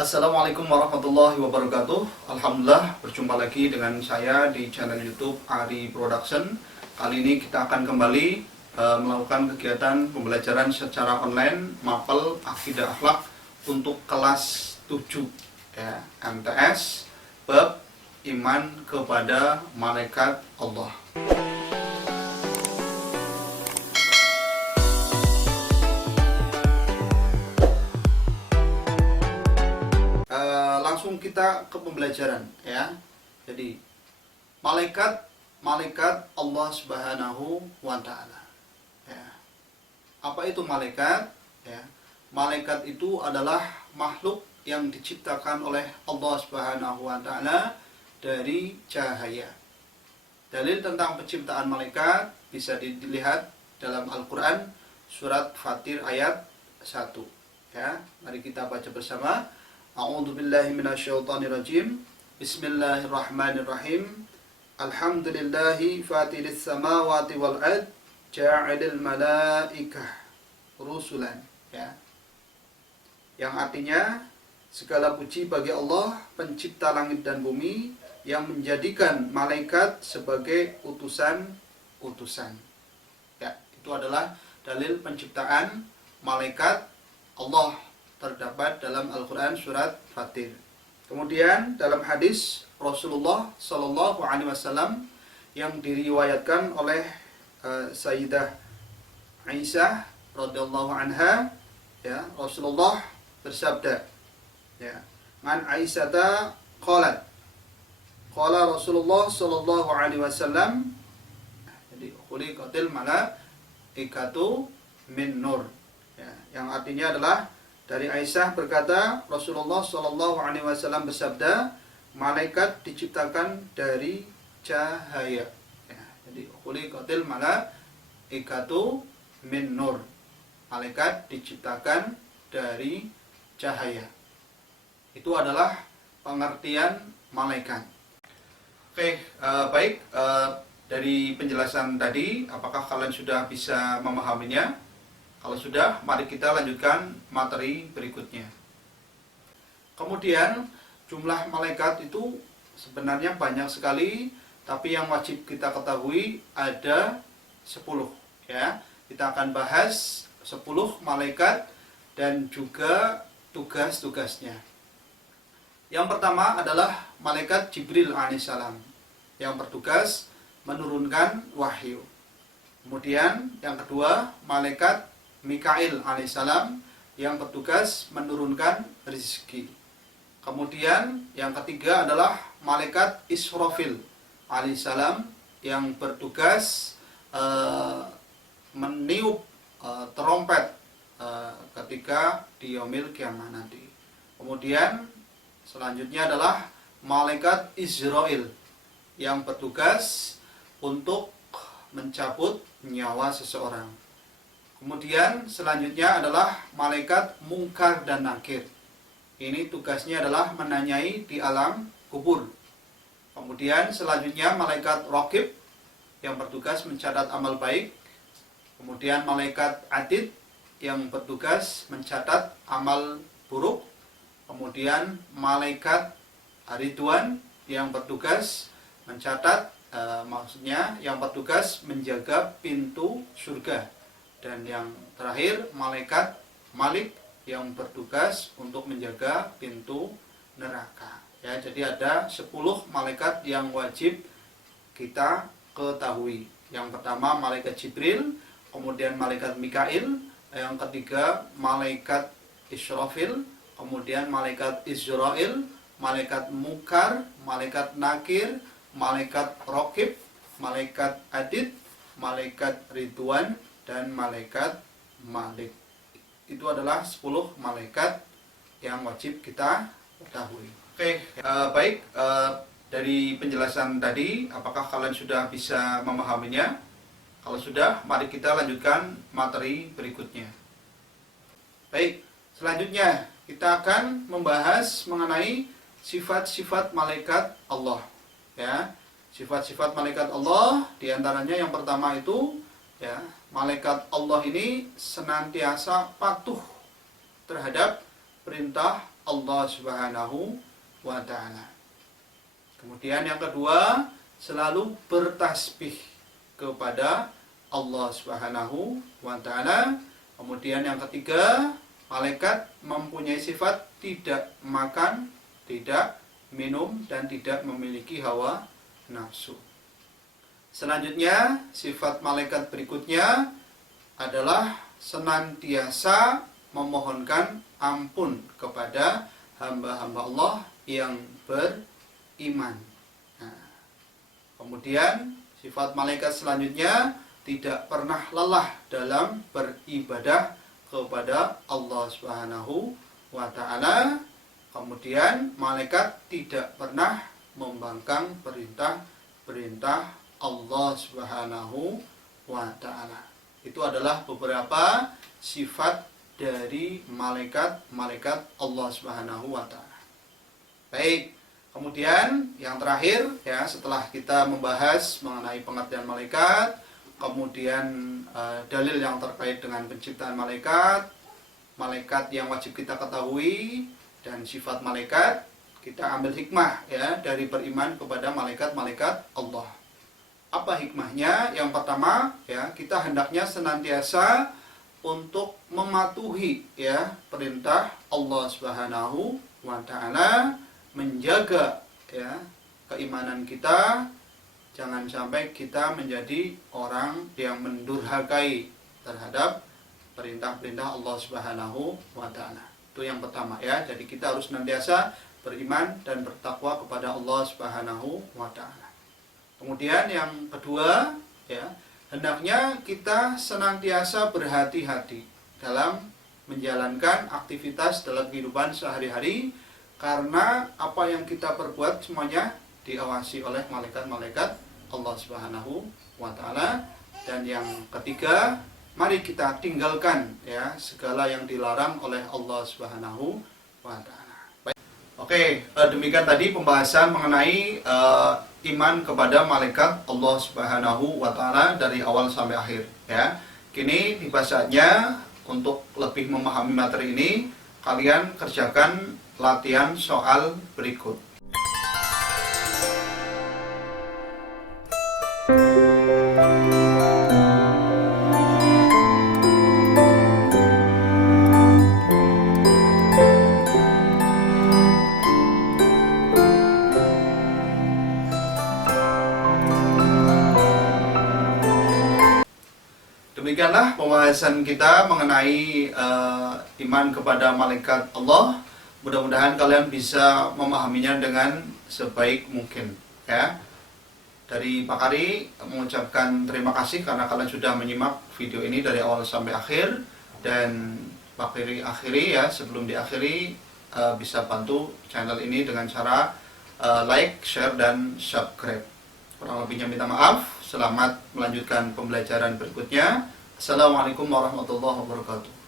Assalamualaikum warahmatullahi wabarakatuh. Alhamdulillah, berjumpa lagi dengan saya di channel YouTube Ari Production. Kali ini kita akan kembali melakukan kegiatan pembelajaran secara online mapel akidah akhlak untuk kelas 7 ya, MTS bab iman kepada malaikat Allah. Langsung kita ke pembelajaran ya. Jadi malaikat Allah Subhanahu wa taala. Ya. Apa itu malaikat? Ya. Malaikat itu adalah makhluk yang diciptakan oleh Allah Subhanahu wa taala dari cahaya. Dalil tentang penciptaan malaikat bisa dilihat dalam Al-Qur'an surat Fatir ayat 1. Ya, mari kita baca bersama. A'udzu billahi minasyaitonir rajim. Bismillahirrahmanirrahim. Alhamdulillahi fatiris samawati wal ard ja'alil malaikah rusulan. Ya. Yang artinya segala puji bagi Allah pencipta langit dan bumi yang menjadikan malaikat sebagai utusan-utusan. Ya, itu adalah dalil penciptaan malaikat Allah terdapat dalam Al-Quran surat Fatir. Kemudian dalam hadis Rasulullah Sallallahu Alaihi Wasallam yang diriwayatkan oleh Sayyidah Aisyah radhiyallahu anha, ya, Rasulullah bersabda, ya, man Aisyata qalat, qala Rasulullah Sallallahu Alaihi Wasallam, jadi khuliqatil malaikatu min nur, ya, yang artinya adalah dari Aisyah berkata, Rasulullah Shallallahu Alaihi Wasallam bersabda, malaikat diciptakan dari cahaya. Ya, jadi khuliqatil malaikatu min nur. Malaikat diciptakan dari cahaya. Itu adalah pengertian malaikat. Oke, baik. Dari penjelasan tadi, apakah kalian sudah bisa memahaminya? Kalau sudah, mari kita lanjutkan materi berikutnya. Kemudian, jumlah malaikat itu sebenarnya banyak sekali, tapi yang wajib kita ketahui ada 10. Ya. Kita akan bahas 10 malaikat dan juga tugas-tugasnya. Yang pertama adalah malaikat Jibril alaihissalam, yang bertugas menurunkan wahyu. Kemudian, yang kedua, malaikat Mikail alaihissalam yang bertugas menurunkan rezeki. Kemudian yang ketiga adalah malaikat Israfil alaihissalam yang bertugas meniup terompet ketika di yaumil kiamah nanti. Kemudian selanjutnya adalah malaikat Israil yang bertugas untuk mencabut nyawa seseorang. Kemudian selanjutnya adalah malaikat Mungkar dan Nakir. Ini tugasnya adalah menanyai di alam kubur. Kemudian selanjutnya malaikat Raqib yang bertugas mencatat amal baik. Kemudian malaikat Atid yang bertugas mencatat amal buruk. Kemudian malaikat Ridwan yang bertugas mencatat, maksudnya yang bertugas menjaga pintu surga. Dan yang terakhir malaikat Malik yang bertugas untuk menjaga pintu neraka. Ya, jadi ada 10 malaikat yang wajib kita ketahui. Yang pertama malaikat Jibril, kemudian malaikat Mikail, yang ketiga malaikat Israfil, kemudian malaikat Israil, malaikat Mungkar, malaikat Nakir, malaikat Raqib, malaikat Adid, malaikat Ridwan, dan malaikat Malik. Itu adalah 10 malaikat yang wajib kita ketahui. Oke, baik. Dari penjelasan tadi, apakah kalian sudah bisa memahaminya? Kalau sudah, mari kita lanjutkan materi berikutnya. Baik, selanjutnya kita akan membahas mengenai sifat-sifat malaikat Allah. Ya, sifat-sifat malaikat Allah, diantaranya yang pertama itu, ya, malaikat Allah ini senantiasa patuh terhadap perintah Allah Subhanahu wa ta'ala. Kemudian yang kedua, selalu bertasbih kepada Allah Subhanahu wa ta'ala. Kemudian yang ketiga, malaikat mempunyai sifat tidak makan, tidak minum, dan tidak memiliki hawa nafsu. Selanjutnya, sifat malaikat berikutnya adalah senantiasa memohonkan ampun kepada hamba-hamba Allah yang beriman. Nah, kemudian sifat malaikat selanjutnya tidak pernah lelah dalam beribadah kepada Allah Subhanahu wa ta'ala. Kemudian malaikat tidak pernah membangkang perintah-perintah Allah Subhanahu wa ta'ala. Itu adalah beberapa sifat dari malaikat Allah Subhanahu wa ta'ala. Baik, kemudian yang terakhir ya, setelah kita membahas mengenai pengertian malaikat, kemudian dalil yang terkait dengan penciptaan malaikat, malaikat yang wajib kita ketahui, dan sifat malaikat, kita ambil hikmah ya dari beriman kepada malaikat-malaikat Allah. Apa hikmahnya? Yang pertama ya, kita hendaknya senantiasa untuk mematuhi ya perintah Allah Subhanahu wa ta'ala, menjaga ya keimanan kita. Jangan sampai kita menjadi orang yang mendurhakai terhadap perintah-perintah Allah Subhanahu wa ta'ala. Itu yang pertama ya. Jadi kita harus senantiasa beriman dan bertakwa kepada Allah Subhanahu wa ta'ala. Kemudian yang kedua ya, hendaknya kita senantiasa berhati-hati dalam menjalankan aktivitas dalam kehidupan sehari-hari, karena apa yang kita perbuat semuanya diawasi oleh malaikat-malaikat Allah Subhanahu wa ta'ala. Dan yang ketiga, mari kita tinggalkan ya segala yang dilarang oleh Allah Subhanahu wa ta'ala. Oke, demikian tadi pembahasan mengenai iman kepada malaikat Allah Subhanahu wa ta'ala dari awal sampai akhir ya. Kini tiba saatnya untuk lebih memahami materi ini, kalian kerjakan latihan soal berikut. Demikianlah pembahasan kita mengenai iman kepada malaikat Allah. Mudah-mudahan kalian bisa memahaminya dengan sebaik mungkin ya. Dari Pak Ari mengucapkan terima kasih karena kalian sudah menyimak video ini dari awal sampai akhir. Dan Pak Ari akhiri ya, sebelum diakhiri bisa bantu channel ini dengan cara like, share, dan subscribe. Kurang lebihnya minta maaf. Selamat melanjutkan pembelajaran berikutnya. Assalamualaikum warahmatullahi wabarakatuh.